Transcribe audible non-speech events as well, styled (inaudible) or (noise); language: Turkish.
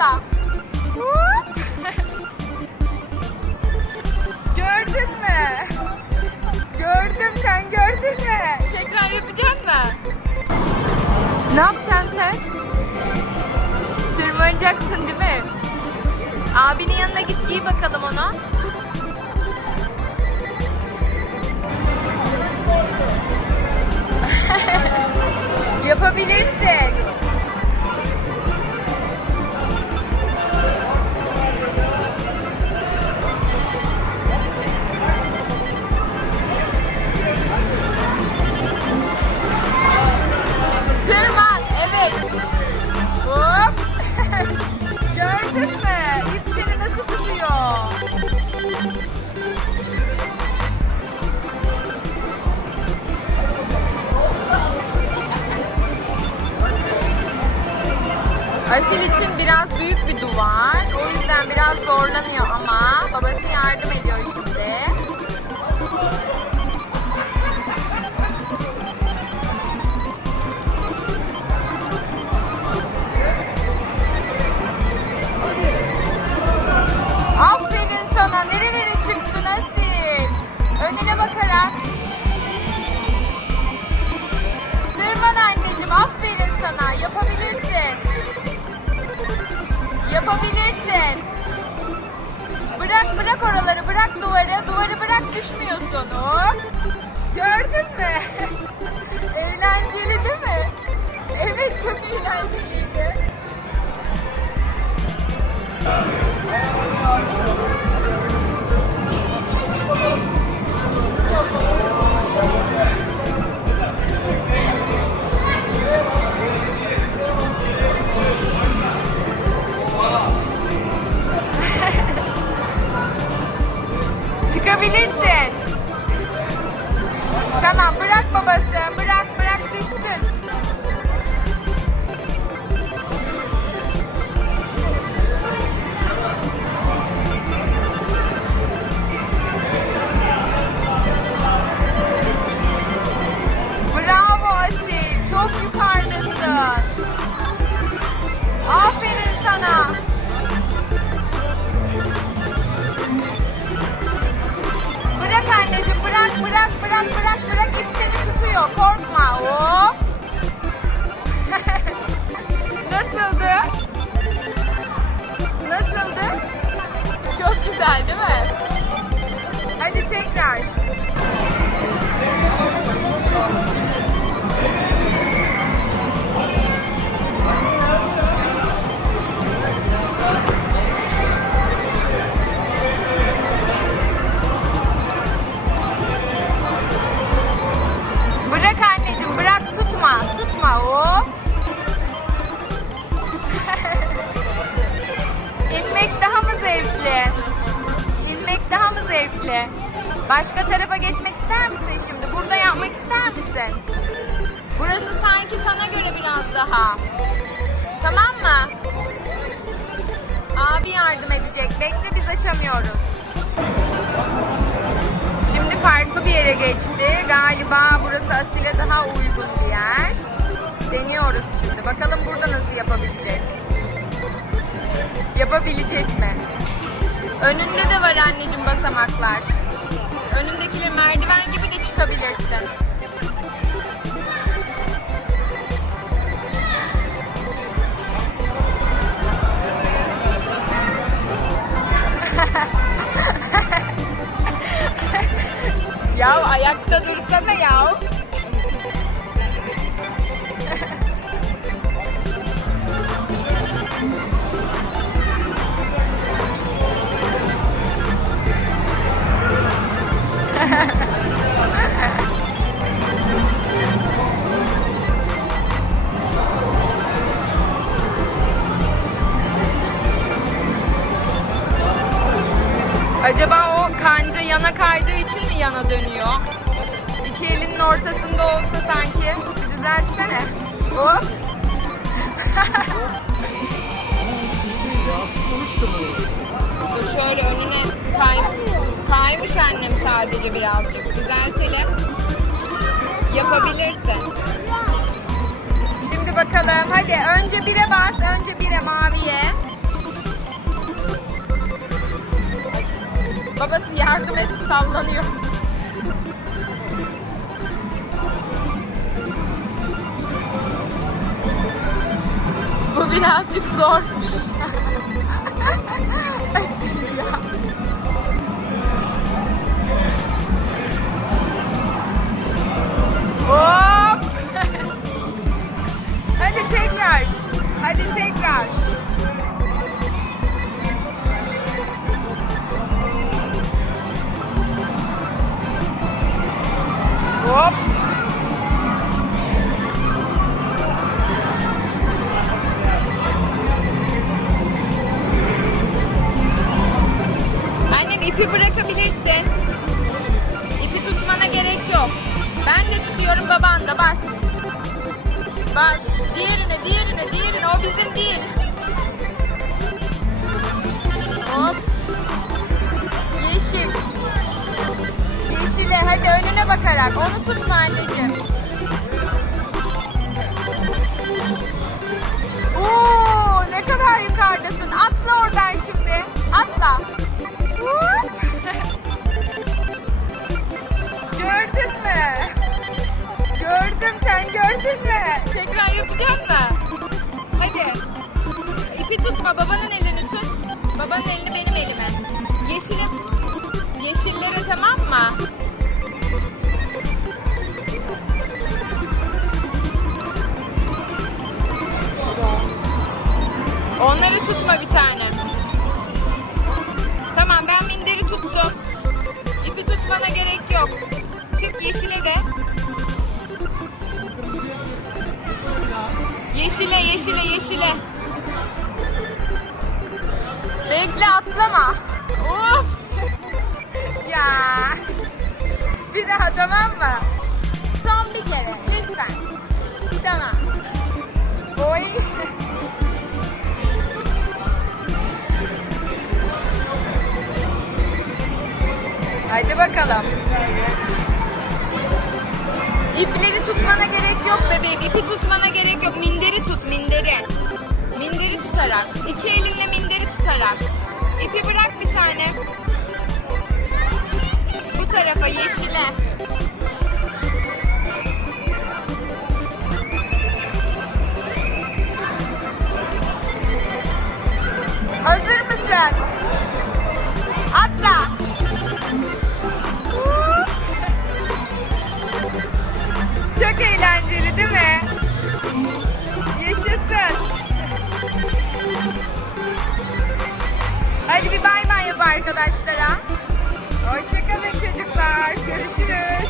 atla. Gördün mü? Gördüm sen gördün mü? Tekrar yapacak mı? Ne yapacaksın sen? Tırmanacaksın değil mi? Abinin yanına git giy bakalım onu. (laughs) Yapabilirsin. Asil için biraz büyük bir duvar. O yüzden biraz zorlanıyor ama babası yardım ediyor şimdi. Bırak duvarı. Duvarı bırak düşmüyorsun. Hop. Gördün mü? (laughs) Eğlenceli değil mi? Evet çok eğlenceliydi. Tekrar. Bırak anneciğim bırak tutma tutma hop. (laughs) İnmek daha mı zevkli? İnmek daha mı zevkli? Başka tarafa geçmek ister misin şimdi? Burada yapmak ister misin? Burası sanki sana göre biraz daha. Tamam mı? Abi yardım edecek. Bekle biz açamıyoruz. Şimdi farklı bir yere geçti. Galiba burası Asil'e daha uygun bir yer. Deniyoruz şimdi. Bakalım burada nasıl yapabilecek. Yapabilecek mi? Önünde de var anneciğim basamaklar. Önündekiler merdiven gibi de çıkabilirsin. (laughs) Ya ayakta dursana ya. Acaba o kanca yana kaydığı için mi yana dönüyor? İki elinin ortasında olsa sanki. Bir düzeltsene. Ops. Dur şöyle önüne kay kaymış annem sadece birazcık. Düzeltelim. Yapabilirsin. Şimdi bakalım. Hadi önce bire bas. Önce bire maviye. Babası yardım et sallanıyor. Bu birazcık zormuş. (laughs) Hops. Annem ipi bırakabilirsin. İpi tutmana gerek yok. Ben de tutuyorum baban da bas. Bas. Diğerine, diğerine, diğerine. O bizim değil. Hop. Yeşil. Yeşile hadi önüne bakarak. Onu tutma anneciğim. Oo, ne kadar yukarıdasın. Atla oradan şimdi. Atla. (laughs) Gördün mü? Gördüm sen gördün mü? Tekrar yapacak mı? Hadi. İpi tutma babanın elini tut. Babanın elini benim elime. Yeşili yeşillere tamam mı? Tutma bir tane. Tamam ben minderi tuttum. İpi tutmana gerek yok. Çık yeşile de. Yeşile, yeşile, yeşile. Bekle atlama. Ups. Ya. Bir daha tamam mı? Son bir kere lütfen. Tamam. Oy. Haydi bakalım. İpleri tutmana gerek yok bebeğim. İpi tutmana gerek yok. Minderi tut, minderi. Minderi tutarak. İki elinle minderi tutarak. İpi bırak bir tane. Bu tarafa yeşile. Çok eğlenceli değil mi? Yaşasın. Hadi bir bay bay yap arkadaşlara. Hoşçakalın çocuklar. Görüşürüz.